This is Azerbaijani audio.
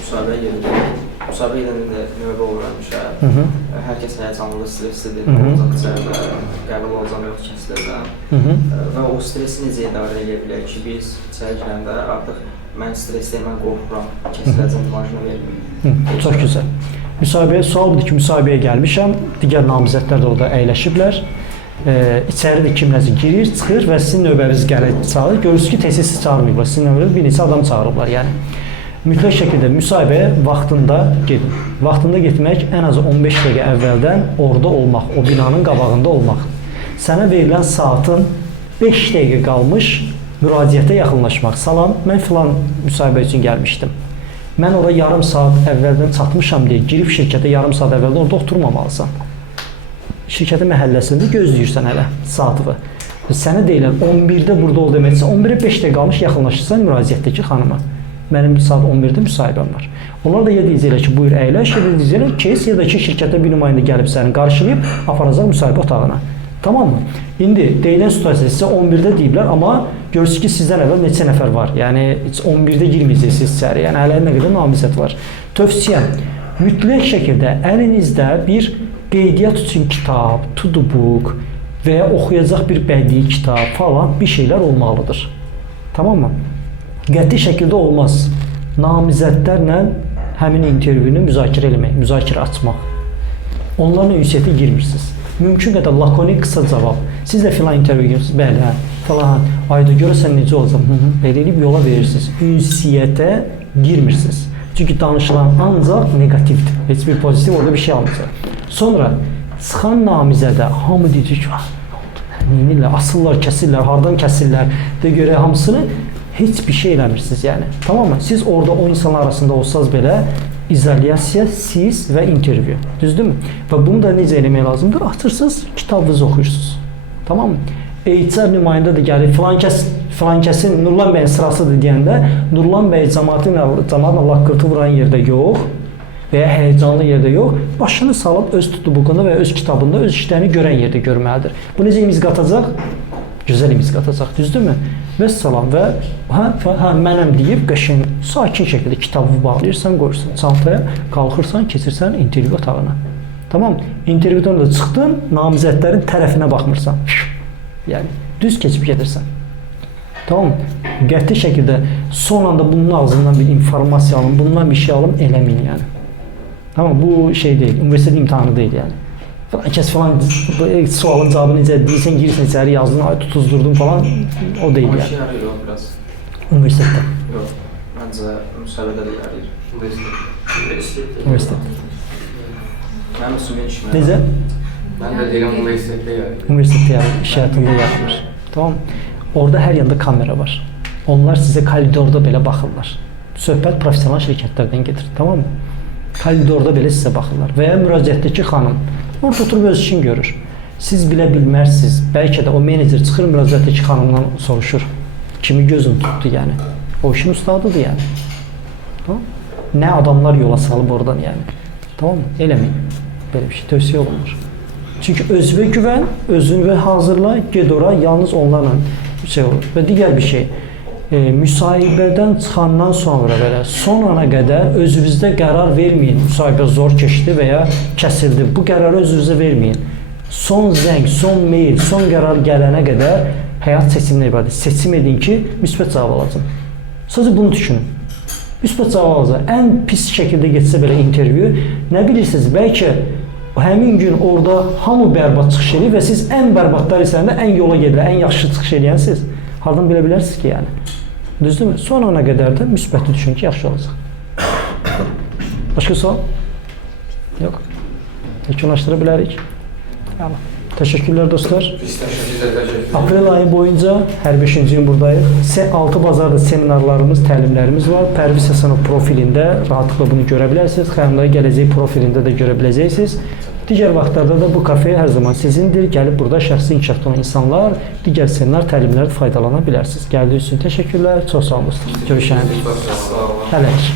müsahibə gedir. Müsahibə gedəndə növbə olurmuşa. Hər kəs həyəcanlı, stresslidir. Olacaq içəridə, qəbul olacaq, yox kəsiləcəm. Və o stresi necə idarə edə bilək ki, biz içəri girəndə artıq mən stressdəyim, mən qorxuram, kəsiləcəm, marjına verməyim. Çox gözəl. Müsahibəyə sual budur ki, müsahibəyə gəlmişəm, digər namizədlər də orada əyləşiblər. İçəri də kimləsə girir, çıxır və sizin növbəniz gəlir, çağırır. Görürsünüz ki, tez sizi çağırmayıblar, sizin növbəniz bir neçə adam çağırıblar. Yəni, mütləq şəkildə müsahibəyə vaxtında gedin. Vaxtında getmək ən az 15 dəqiqə əvvəldən orada olmaq, o binanın qabağında olmaq. Sənə verilən saatın 5 dəqiqə qalmış müraciətə yaxınlaşmaq. Salam, mən filan müsahibə üçün gəlmişdim. Mən ora yarım saat əvvəldən çatmışam deyə girib şirkətə yarım saat əvvəldən orada oturmamalısan. Şirkətin məhəlləsində gözləyirsən hələ saatını. Sənə deyilən 11-də burada ol deməksə, 11-ə 5 dəqiqə qalmış yaxınlaşırsan müraciətdəki xanıma. Mənim saat 11-də müsahibəm var. Onlar da ya deyəcəklər ki, buyur əyləş, ya da deyəcəklər kes, ya da ki, şirkətdə bir nümayəndə gəlib səni qarşılayıb aparacaq müsahibə otağına. Tamam mı? İndi deyilən situasiya sizə 11-də deyiblər, amma görürsünüz ki, sizdən əvvəl neçə nəfər var. Yəni, 11-də girməyəcəksiniz içəri. Yəni, hələ nə qədər namizət var. Tövsiyəm, mütləq şəkildə əlinizdə bir qeydiyyat üçün kitab, to-do book və ya oxuyacaq bir bədii kitab falan bir şeylər olmalıdır. Tamam mı? Qəti şəkildə olmaz. Namizədlərlə həmin intervyunu müzakirə eləmək, müzakirə açmaq. Onlarla ünsiyyətə girmirsiniz. Mümkün qədər lakonik qısa cavab. Siz də filan intervyu girirsiniz, bəli, hə, falan, ayda görəsən necə olacaq, belə eləyib yola verirsiniz. Ünsiyyətə girmirsiniz. Çünki danışılan ancaq negativdir. Heç bir pozitiv orada bir şey almayacaq. Sonra çıxan namizədə hamı deyir ki, neyinirlər, asırlar, kəsirlər, hardan kəsirlər də görə hamısını heç bir şey eləmirsiniz yəni. Tamam mı? Siz orada o insanlar arasında olsanız belə izolyasiya, siz və intervyu. Düzdürmü? Və bunu da necə eləmək lazımdır? Açırsınız, kitabınızı oxuyursunuz. Tamam mı? HR nümayəndə də gəlir, filan kəsin Nurlan bəyin sırasıdır deyəndə, Nurlan bəy cəmaatla laqqırtı vuran yerdə yox və ya həyəcanlı yerdə yox, başını salıb öz tutubukunda və öz kitabında öz işlərini görən yerdə görməlidir. Bu necə imiz qatacaq? Gözəl imiz qatacaq, düzdürmü? Vəssalam və mənəm deyib qəşəng, sakin şəkildə kitabı bağlayırsan, qoyursan çantaya, qalxırsan, keçirsən intervyu otağına. Tamam, intervyudan da çıxdın, namizədlərin tərəfinə baxmırsan. Yəni, düz keçib gedirsən. Tamam, qəti şəkildə son anda bunun ağzından bir informasiya alın, bundan bir şey alın, eləməyin yəni. Tamam, bu şey deyil, universitet imtahanı deyil yəni. Kəs falan sualın cavabını necə deyirsən, girirsən içəri yazdın, ay tutuzdurdun falan, o deyil yəni. O işə yarayır o biraz. Universitetdə? Yox, məncə müsahibədə də yarayır. Universitetdə. Mənim üstümə işmə. Necə? Mən də deyirəm, universitetdə yarayır. Universitetdə yarayır, iş həyatında yarayır. Tamam. Orada hər yanda kamera var. Onlar sizə koridorda belə baxırlar. Söhbət professional şirkətlərdən gedir, tamam mı? Koridorda belə sizə baxırlar. Və ya müraciətdəki xanım orada oturub öz işini görür. Siz bilə bilmərsiniz. Bəlkə də o menecer çıxır müraciətdəki xanımdan soruşur. Kimi gözün tutdu yəni. O işin ustadıdır yəni. Tamam. Nə adamlar yola salıb oradan yəni. Tamam mı? Eləməyin. Belə bir şey tövsiyə olunur. Çünki özünə güvən, özünü hazırla, ged ora, yalnız onlarla şey olur. Və digər bir şey, müsahibədən çıxandan sonra belə son ana qədər özünüzdə qərar verməyin. Müsahibə zor keçdi və ya kəsildi. Bu qərarı özünüzə verməyin. Son zəng, son mail, son qərar gələnə qədər həyat seçimlə ibarət. Seçim edin ki, müsbət cavab alacaq. Sadəcə bunu düşünün. Müsbət cavab alacaq. Ən pis şəkildə getsə belə intervyu, nə bilirsiniz, bəlkə həmin gün orada hamı bərbad çıxış edir və siz ən bərbadlar isəndə ən yola gedirlər, ən yaxşı çıxış edənsiniz. Hardan bilə bilərsiniz ki, yəni? Düzdürmü? Son ana qədər də müsbətli düşün ki, yaxşı olacaq. Başqa sual? Yox. Yekunlaşdıra bilərik. Tamam. Təşəkkürlər dostlar. Biz təşəkkür. Aprel ayı boyunca hər 5-ci gün buradayıq. 6 bazarda seminarlarımız, təlimlərimiz var. Pərviz Həsənov profilində rahatlıqla bunu görə bilərsiniz. Xəyamların gələcək profilində də görə biləcəksiniz. Digər vaxtlarda da bu kafe hər zaman sizindir. Gəlib burada şəxsi inkişafda olan insanlar digər seminar təlimlərdə faydalana bilərsiniz. Gəldiyiniz üçün təşəkkürlər. Çox sağ olun dostlar. Görüşənə. Sağ olun. Hələlik.